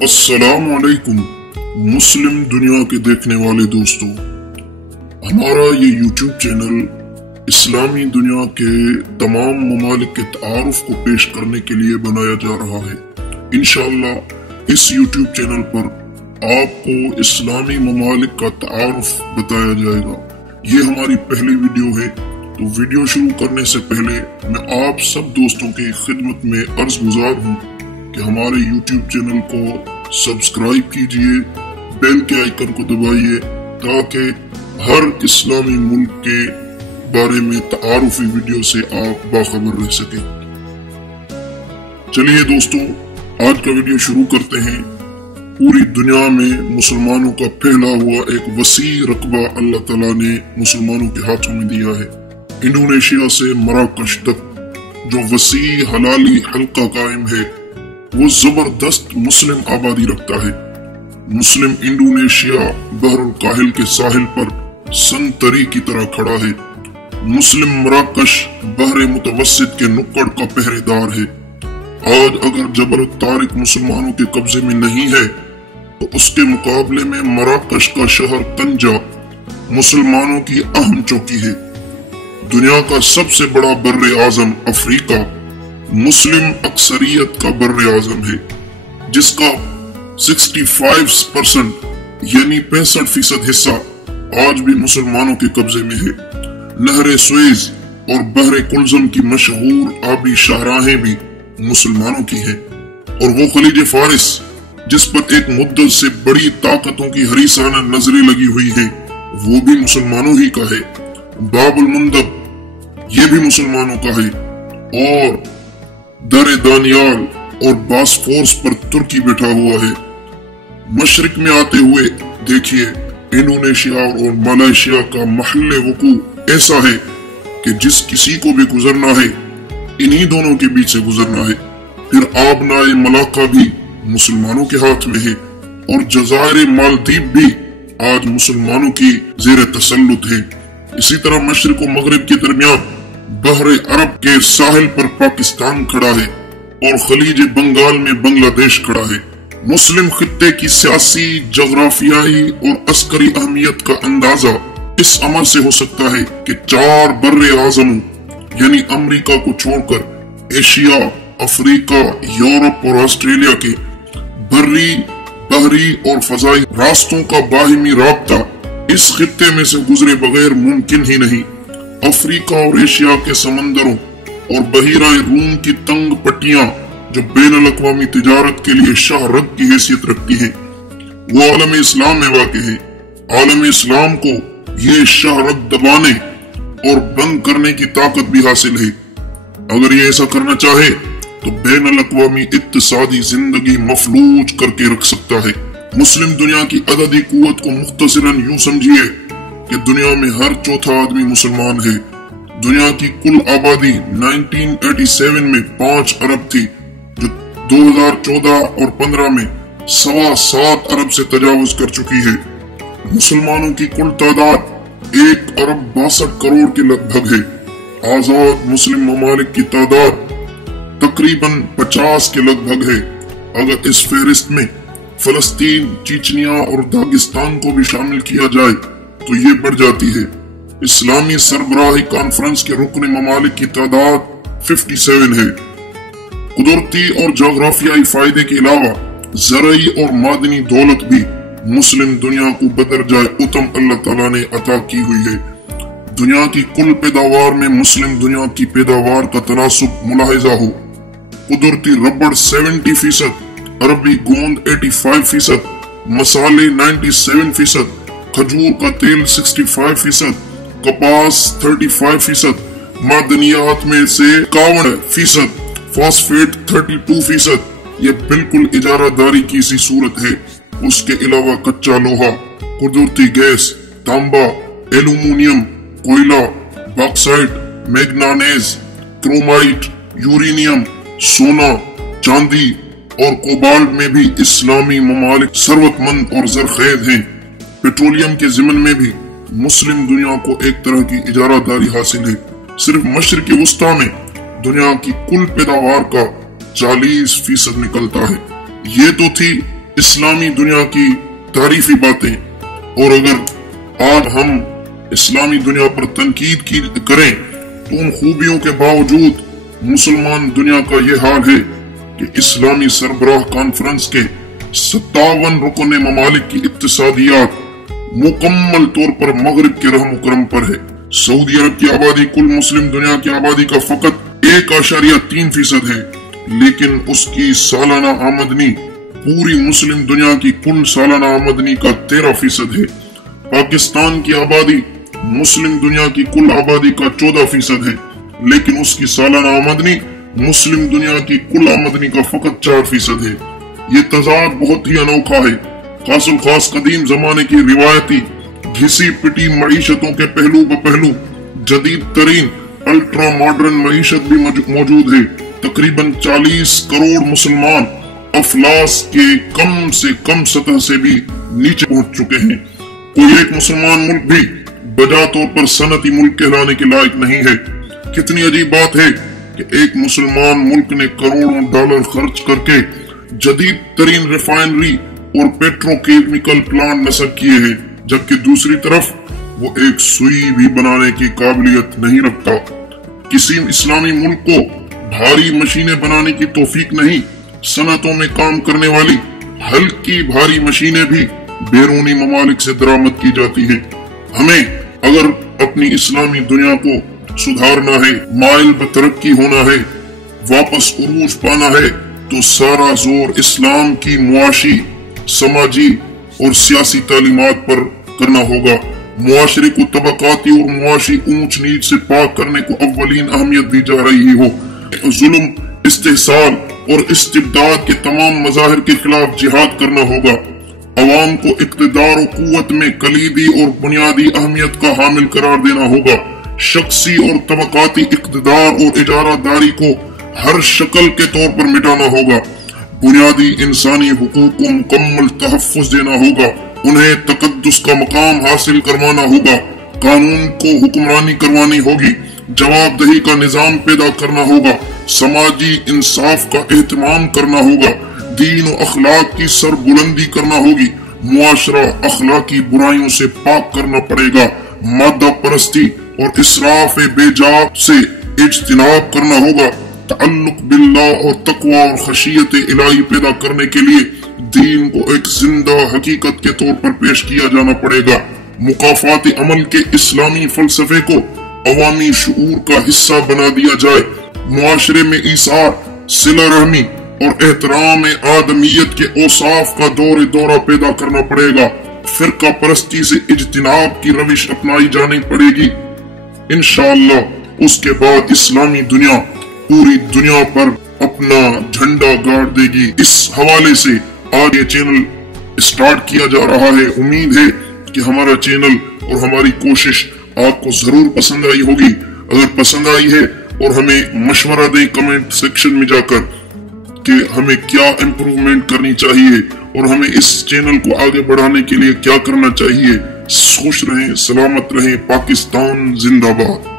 अस्सलामुअलैकुम मुस्लिम दुनिया के देखने वाले दोस्तों, हमारा ये यूट्यूब चैनल इस्लामी दुनिया के तमाम ममालिक के तारुफ को पेश करने के लिए बनाया जा रहा है। इंशाअल्लाह इस यूट्यूब चैनल पर आपको इस्लामी ममालिक का तारुफ बताया जाएगा। ये हमारी पहली वीडियो है, तो वीडियो शुरू करने से पहले मैं आप सब दोस्तों की खिदमत में अर्ज गुजार हूँ कि हमारे YouTube चैनल को सब्सक्राइब कीजिए, बेल के आइकन को दबाइए ताकि हर इस्लामी मुल्क के बारे में तारुफी वीडियो से आप बाखबर रह सकें। चलिए दोस्तों, आज का वीडियो शुरू करते हैं। पूरी दुनिया में मुसलमानों का फैला हुआ एक वसी रकबा अल्लाह ताला ने मुसलमानों के हाथों में दिया है। इंडोनेशिया से मराकश तक जो वसी हलाली हल्का कायम है वो जबरदस्त मुस्लिम आबादी रखता है। मुस्लिम इंडोनेशिया बहरुल काहिल के साहिल पर संतरी की तरह खड़ा है। मुस्लिम मराकश बहरे मुतवस्सित के नुक्कड़ का पहरेदार है। आज अगर जबल तारिक मुसलमानों के कब्जे में नहीं है तो उसके मुकाबले में मराकश का शहर तंजा मुसलमानों की अहम चौकी है। दुनिया का सबसे बड़ा बर्रे आजम अफ्रीका मुस्लिम अक्सरियत का बर्रे आजम है, जिसका 65% यानी 65% हिस्सा आज भी मुसलमानों के कब्जे में है। नहरे सुएज और बहरे कुल्जम की मशहूर आबी शाहराहें भी मुसलमानों की हैं, और वो खलीज फारिस जिस पर एक मुद्दत से बड़ी ताकतों की हरीसाना नजरें लगी हुई है वो भी मुसलमानों ही का है। बाबुल मुंदब ये भी मुसलमानों का है, और दरे दानियाल और बासफोर्स पर तुर्की बैठा हुआ है। मशरिक में आते हुए देखिए, इंडोनेशिया और मलेशिया का महल्ले वकू ऐसा है कि जिस किसी को भी गुजरना है इन्हीं दोनों के बीच से गुजरना है। फिर आबनाए मलाका भी मुसलमानों के हाथ में है, और जजायर मालदीव भी आज मुसलमानों की जेर तसल्लुत है। इसी तरह मशरिक और मगरिब के दरमियान बहरे अरब के साहिल पर पाकिस्तान खड़ा है, और खलीज बंगाल में बांग्लादेश खड़ा है। मुस्लिम खित्ते की सियासी, जोग्राफियाई और अस्करी अहमियत का अंदाजा इस अमल से हो सकता है कि 4 बर्रे आजमों यानी अमेरिका को छोड़कर एशिया, अफ्रीका, यूरोप और ऑस्ट्रेलिया के बर्री, बहरी और फजाई रास्तों का बाहिमी राब्ता इस खित्ते में से गुजरे बगैर मुमकिन ही नहीं। अफ्रीका और एशिया के समंदरों और बहिराए रूम की तंग पट्टियां जो बैनुल अक़वामी तिजारत के लिए शाहरग की हैसियत रखती हैं, वो आलम इस्लाम में वाक़ है। आलम इस्लाम को ये शाहरग दबाने और बंद करने की ताकत भी हासिल है। अगर ये ऐसा करना चाहे तो बैनुल अक़वामी इक्तिसादी जिंदगी मफलूज करके रख सकता है। मुस्लिम दुनिया की अददी कुव्वत को मुख्तसरन यूं समझिए कि दुनिया में हर चौथा आदमी मुसलमान है। दुनिया की कुल आबादी 1987 में 5 अरब थी, जो 2014 और 15 में 7.25 अरब से तजावुज कर चुकी है। मुसलमानों की कुल तादाद 1 अरब 62 करोड़ के लगभग है। आजाद मुस्लिम ममालिक की तादाद तकरीबन 50 के लगभग है। अगर इस फहरिस्त में फलस्तीन, चीचनिया और दागिस्तान को भी शामिल किया जाए तो ये बढ़ जाती है। इस्लामी सरबराही कॉन्फ्रेंस के रुकन ममालिक की तादाद 57 है। कुदरती और जोग्राफियाई फायदे के अलावा ज़रई और मादनी दौलत भी मुस्लिम दुनिया को बदरजाए उत्तम अल्लाह ताला ने अता की हुई है। दुनिया की कुल पैदावार में मुस्लिम दुनिया की पैदावार का तनासुब मुलाहिजा हो। कुदरती रबड़ 70%, अरबी गोंद 85%, मसाले 97%, खजूर का तेल 65%, कपास 35%, मादनियात में से 51%, फॉस्फेट 32%। ये बिल्कुल इजारादारी की सी सूरत है। उसके अलावा कच्चा लोहा, कुदरती गैस, तांबा, एल्यूमिनियम, कोयला, बॉक्साइट, मैग्नीज, क्रोमाइट, यूरेनियम, सोना, चांदी और कोबाल्ट में भी इस्लामी ममालिक सर्वतमंद और जरखेज हैं। पेट्रोलियम के जिमन में भी मुस्लिम दुनिया को एक तरह की इजारादारी हासिल है। सिर्फ मशरिक़ वस्ता में दुनिया की कुल पैदावार का 40% निकलता है। ये तो थी इस्लामी दुनिया की तारीफी बातें। और अगर आज हम इस्लामी दुनिया पर तनकीद करें तो उन खूबियों के बावजूद मुसलमान दुनिया का ये हाल है कि इस्लामी सरबराह कॉन्फ्रेंस के 57 रुकन ममालिक की इक्तिसादियात मुकम्मल तौर पर मगरिब के रहम करम पर है। सऊदी अरब की आबादी कुल मुस्लिम दुनिया की आबादी का फकत 1.3% है, लेकिन उसकी सालाना आमदनी पूरी मुस्लिम दुनिया की कुल सालाना आमदनी का 13% है। पाकिस्तान की आबादी मुस्लिम दुनिया की कुल आबादी का 14% है, लेकिन उसकी सालाना आमदनी मुस्लिम दुनिया की कुल आमदनी का फकत 4% है। ये तजाद बहुत ही अनोखा है। खासुल खास कदीम जमाने की रिवायती घिसी पिटी मईशतों के पहलू ब पहलू जदीद तरीन अल्ट्रा मॉडर्न मईशत भी मौजूद है। तकरीबन 40 करोड़ मुसलमान अफलास के कम से कम सतह से भी नीचे पहुंच चुके हैं। कोई एक मुसलमान मुल्क भी बजा तौर पर सनती मुल्क कहलाने के लायक नहीं है। कितनी अजीब बात है कि एक मुसलमान मुल्क ने करोड़ों डॉलर खर्च करके जदीद तरीन रिफाइनरी और पेट्रोकेमिकल प्लांट नस्ब किए हैं, जबकि दूसरी तरफ वो एक सुई भी बनाने की काबिलियत नहीं रखता। किसी इस्लामी मुल्क को भारी मशीनें बनाने की तौफीक नहीं। सनतों में काम करने वाली हल्की भारी मशीनें भी बैरूनी ममालिक से दरामद की जाती है। हमें अगर अपनी इस्लामी दुनिया को सुधारना है, माइल बतरक्की होना है, वापस उरूज पाना है, तो सारा जोर इस्लाम की मुआशी, समाजी और सियासी तालीमात पर करना होगा। मुआशरे को तबकाती और मुआशी ऊंच नीच से पाक करने को अव्वलीन अहमियत दी जा रही हो। जुल्म, इस्तेहसाल और इस्तिबदाद के तमाम मज़ाहिर के खिलाफ जिहाद करना होगा। अवाम को इक़्तिदार और कुव्वत में कलीदी और बुनियादी अहमियत का हामिल करार देना होगा। शख्सी और तबकाती इक़्तिदार और इजारादारी को हर शक्ल के तौर पर मिटाना होगा। बुनियादी इंसानी हुकूक को मुकम्मल तहफ़्फ़ुज़ देना होगा। उन्हें तक़द्दुस का मकाम हासिल करवाना होगा। कानून को हुक्मरानी करवानी होगी। जवाबदेही का निज़ाम पैदा करना होगा। समाजी इंसाफ का एहतमाम करना होगा। दीन और अखलाक की सरबुलंदी करना होगी। मुआशरा अखलाकी बुराइयों से पाक करना पड़ेगा। मादा परस्ती और इसराफ बेजाब से इज्तिनाब करना होगा। तअल्लुक बिल्लाह और तकवा और खशियत इलाही पैदा करने के लिए दीन को एक जिंदा हकीकत के तौर पर पेश किया जाना पड़ेगा। मुकाफाती अमल के इस्लामी फलसफे को अवामी शऊर का हिस्सा बना दिया जाए। मुआशरे में ईसार, सिला रहमी और एहतराम आदमियत के औसाफ का दौरा पैदा करना पड़ेगा। फिरका परस्ती से इज्तिनाब की रविश अपनाई जानी पड़ेगी। इंशाअल्लाह उसके बाद इस्लामी दुनिया पूरी दुनिया पर अपना झंडा गाड़ देगी। इस हवाले से आज ये चैनल स्टार्ट किया जा रहा है। उम्मीद है कि हमारा चैनल और हमारी कोशिश आपको जरूर पसंद आई होगी। अगर पसंद आई है और हमें मशवरा दें कमेंट सेक्शन में जाकर कि हमें क्या इम्प्रूवमेंट करनी चाहिए और हमें इस चैनल को आगे बढ़ाने के लिए क्या करना चाहिए। खुश रहें, सलामत रहें। पाकिस्तान जिंदाबाद।